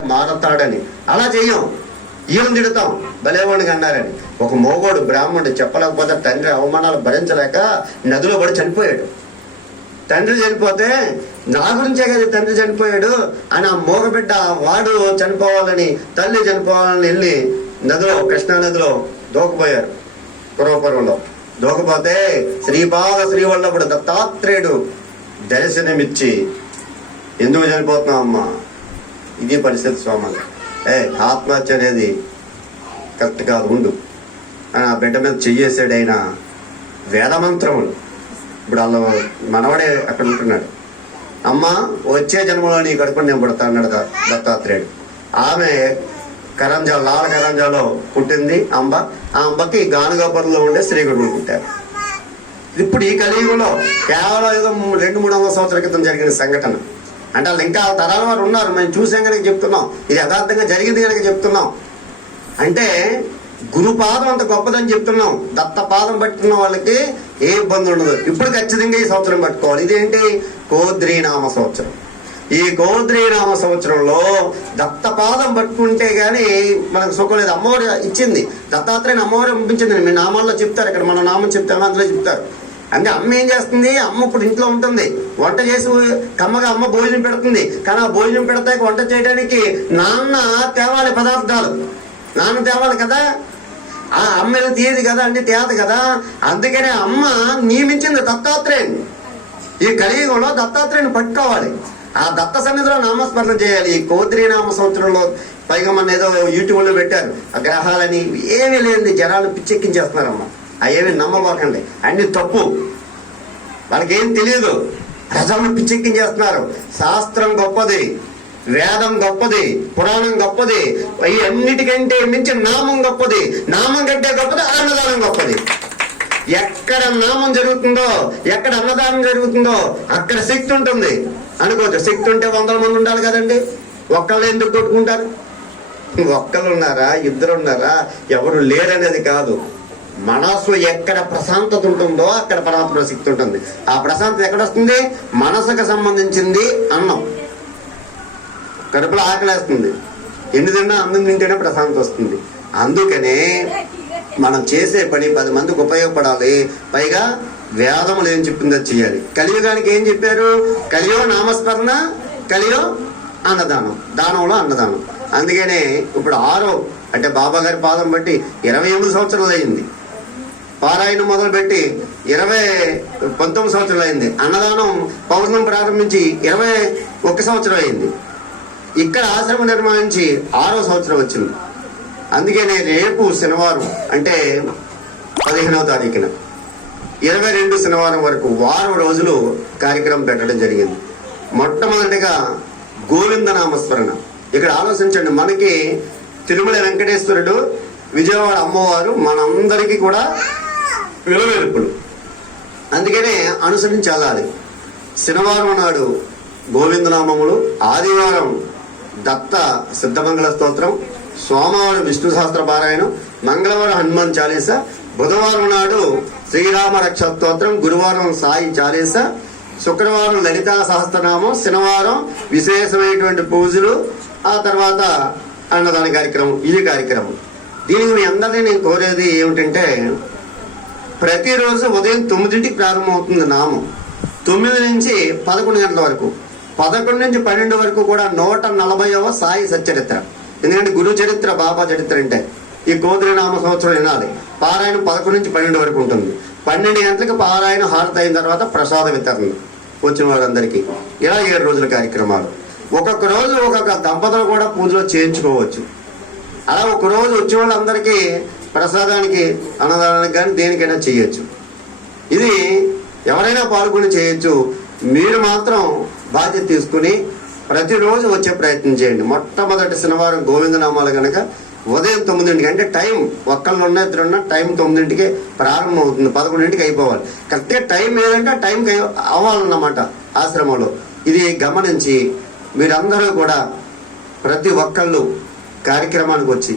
మారతాడని. అలా చెయ్యం. ఈయన తిడతాం. భలేవాడికి అన్నారని ఒక మోగోడు బ్రాహ్మణుడు చెప్పలేకపోతే తండ్రి అవమానాలు భరించలేక నదిలో పడి చనిపోయాడు. తండ్రి చనిపోతే నా గురించే కదా తండ్రి చనిపోయాడు. అని ఆ మోగబిడ్డ వాడు చనిపోవాలని తల్లి చనిపోవాలని వెళ్ళి నదిలో కృష్ణా నదిలో దూకపోయారు. పూర్వపురంలో దూకపోతే శ్రీపాద శ్రీవల్లభుడు దత్తాత్రేయుడు దర్శనమిచ్చి ఎందుకు చనిపోతున్నావు అమ్మా? ఇది పరిస్థితి స్వామి ఏ ఆత్మహత్య అనేది కరెక్ట్ కాదు ఉండు. ఆ బిడ్డ మీద చెయ్యేసాడు ఆయన వేదమంత్రములు. ఇప్పుడు వాళ్ళు మనవడే అక్కడ ఉంటున్నాడు. అమ్మ వచ్చే జన్మలో నీ కడుపుని నేను పుడతా అన్నాడు దత్తాత్రేయుడు. ఆమె కరంజా లాల కరంజాలో పుట్టింది అంబ. ఆ అంబకి గానుగాపురంలో ఉండే శ్రీగుడులు పుట్టారు ఇప్పుడు ఈ కలియుగంలో కేవలం ఏదో రెండు మూడు వందల సంవత్సరాల క్రితం జరిగిన సంఘటన. అంటే వాళ్ళు ఇంకా తరాల వారు ఉన్నారు. మేము చూసాం కనుక చెప్తున్నాం. ఇది యథార్థంగా జరిగింది కనుక చెప్తున్నాం. అంటే గురుపాదం అంత గొప్పదని చెప్తున్నాం. దత్తపాదం పట్టుకున్న వాళ్ళకి ఏ ఇబ్బంది ఉండదు. ఇప్పుడు ఖచ్చితంగా ఈ సంవత్సరం పట్టుకోవాలి. ఇదేంటి? కోద్రీనామ సంవత్సరం. ఈ కోద్రీనామ సంవత్సరంలో దత్తపాదం పట్టుకుంటే కానీ మనకు సుఖం లేదు. అమ్మవారు ఇచ్చింది. దత్తాత్రేయుని అమ్మవారు పంపించింది. మీ నామాల్లో చెప్తారు. ఇక్కడ మన నామం చెప్తాము అందులో చెప్తారు. అంటే అమ్మ ఏం చేస్తుంది? అమ్మ ఇప్పుడు ఇంట్లో ఉంటుంది. వంట చేసి కమ్మగా అమ్మ భోజనం పెడుతుంది. కానీ ఆ భోజనం పెడతాక వంట చేయడానికి నాన్న తేవాలి పదార్థాలు. నాన్న తేవాలి కదా? ఆ అమ్మ తీయదు కదా? అంటే తేదు కదా? అందుకనే అమ్మ నియమించింది దత్తాత్రేయుని ఈ కలియుగంలో దత్తాత్రేయుని పట్టుకోవాలి. ఆ దత్త సన్నిధిలో నామస్మరణ చేయాలి. ఈ కోద్రి నామ సంవత్సరంలో పైగా మన ఏదో యూట్యూబ్లో పెట్టారు. ఆ గ్రహాలని ఏమీ లేని జనాలు పిచ్చెక్కించేస్తున్నారమ్మా. అవేమి నమ్మబోకండి. అన్ని తప్పు. వాళ్ళకేం తెలియదు ప్రజలను పిచ్చెక్కించేస్తున్నారు శాస్త్రం గొప్పది. వేదం గొప్పది. పురాణం గొప్పది. ఈ అన్నిటికంటే మించి నామం గొప్పది. నామం కంటే గొప్పది అన్నదానం గొప్పది. ఎక్కడ నామం జరుగుతుందో ఎక్కడ అన్నదానం జరుగుతుందో అక్కడ శక్తి ఉంటుంది. అనుకోవచ్చు. శక్తి ఉంటే వందల మంది ఉండాలి కదండి. ఒక్కళ్ళు ఎందుకు కొట్టుకుంటారు? ఒక్కళ్ళు ఉన్నారా? ఇద్దరు ఉన్నారా? ఎవరు లేరనేది కాదు. మనసు ఎక్కడ ప్రశాంతత ఉంటుందో అక్కడ పరమాత్మ శక్తి ఉంటుంది ఆ ప్రశాంతత ఎక్కడ వస్తుంది మనసుకు సంబంధించింది అన్నం. కడుపులో ఆకలేస్తుంది. ఎన్ని అన్నం తింటేనే ప్రశాంతత వస్తుంది. అందుకనే మనం చేసే పని పది మందికి ఉపయోగపడాలి. పైగా వేదములు ఏం చెప్పిందో చేయాలి. కలియుగానికి ఏం చెప్పారు? కలియో నామస్మరణ కలియో అన్నదానం. దానంలో అన్నదానం. అందుకనే ఇప్పుడు ఆరో అంటే బాబా గారి పాదం బట్టి ఇరవై ఎనిమిది సంవత్సరాలు అయింది. పారాయణం మొదలుపెట్టి ఇరవై పంతొమ్మిది సంవత్సరాలు అయింది. అన్నదానం పౌర్ణం ప్రారంభించి ఇరవై ఒక్క సంవత్సరం అయింది. ఇక్కడ ఆశ్రమం నిర్మాణించి ఆరో సంవత్సరం వచ్చింది. అందుకనే రేపు శనివారం అంటే పదిహేనవ తారీఖున ఇరవై రెండు శనివారం వరకు వారం రోజులు కార్యక్రమం పెట్టడం జరిగింది. మొట్టమొదటిగా గోవింద నామస్మరణ. ఇక్కడ ఆలోచించండి మనకి తిరుమల వెంకటేశ్వరుడు విజయవాడ అమ్మవారు మనందరికీ కూడా విలువెలుపులు అందుకనే అనుసరించాలి శనివారం నాడు గోవిందనామములు ఆదివారం దత్త సిద్ధమంగళ స్తోత్రం సోమవారం విష్ణు సహస్ర పారాయణం మంగళవారం హనుమాన్ చాలీస బుధవారం నాడు శ్రీరామ రక్ష స్తోత్రం గురువారం సాయి చాలీస శుక్రవారం లలితా సహస్రనామం శనివారం విశేషమైనటువంటి పూజలు ఆ తర్వాత అన్నదాన కార్యక్రమం ఇది కార్యక్రమం. దీనికి మీ అందరినీ నేను కోరేది ఏమిటంటే ప్రతిరోజు ఉదయం తొమ్మిదింటికి ప్రారంభమవుతుంది నామం. తొమ్మిది నుంచి పదకొండు గంటల వరకు. పదకొండు నుంచి పన్నెండు వరకు కూడా నూట నలభైవ సాయి సచ్చరిత్ర. ఎందుకంటే గురు చరిత్ర బాబా చరిత్ర అంటే ఈ గోత్రి నామ సంవత్సరం వినాలి. పారాయణం పదకొండు నుంచి పన్నెండు వరకు ఉంటుంది. పన్నెండు గంటలకు పారాయణ హారత అయిన తర్వాత ప్రసాద వితరణ వచ్చిన వాళ్ళందరికీ. ఇలా ఏడు రోజుల కార్యక్రమాలు. ఒక్కొక్క రోజు ఒక్కొక్క దంపతులు కూడా పూజలో చేయించుకోవచ్చు. అలా ఒక రోజు వచ్చిన వాళ్ళందరికీ ప్రసాదానికి అన్నదానానికి కానీ దేనికైనా చేయొచ్చు. ఇది ఎవరైనా పాల్గొని చేయొచ్చు. మీరు మాత్రం బాధ్యత తీసుకుని ప్రతిరోజు వచ్చే ప్రయత్నం చేయండి. మొట్టమొదటి శనివారం గోవిందనామాలు కనుక ఉదయం తొమ్మిదింటికి అంటే టైం ఒక్కళ్ళు ఉన్న ఇద్దరు ఉన్న టైం తొమ్మిదింటికి ప్రారంభం అవుతుంది. పదకొండింటికి అయిపోవాలి. కరెక్ట్గా టైం ఏదంటే టైంకి అవ్వాలన్నమాట ఆశ్రమంలో. ఇది గమనించి మీరందరూ కూడా ప్రతి ఒక్కళ్ళు కార్యక్రమానికి వచ్చి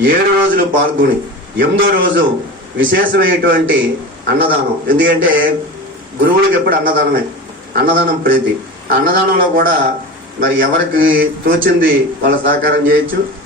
ఏడు రోజులు పాల్గొని ఎనిమిదో రోజు విశేషమైనటువంటి అన్నదానం. ఎందుకంటే గురువులకు ఎప్పుడు అన్నదానమే. అన్నదానం ప్రీతి. ఆ అన్నదానంలో కూడా మరి ఎవరికి తోచింది వాళ్ళ సహకారం చేయొచ్చు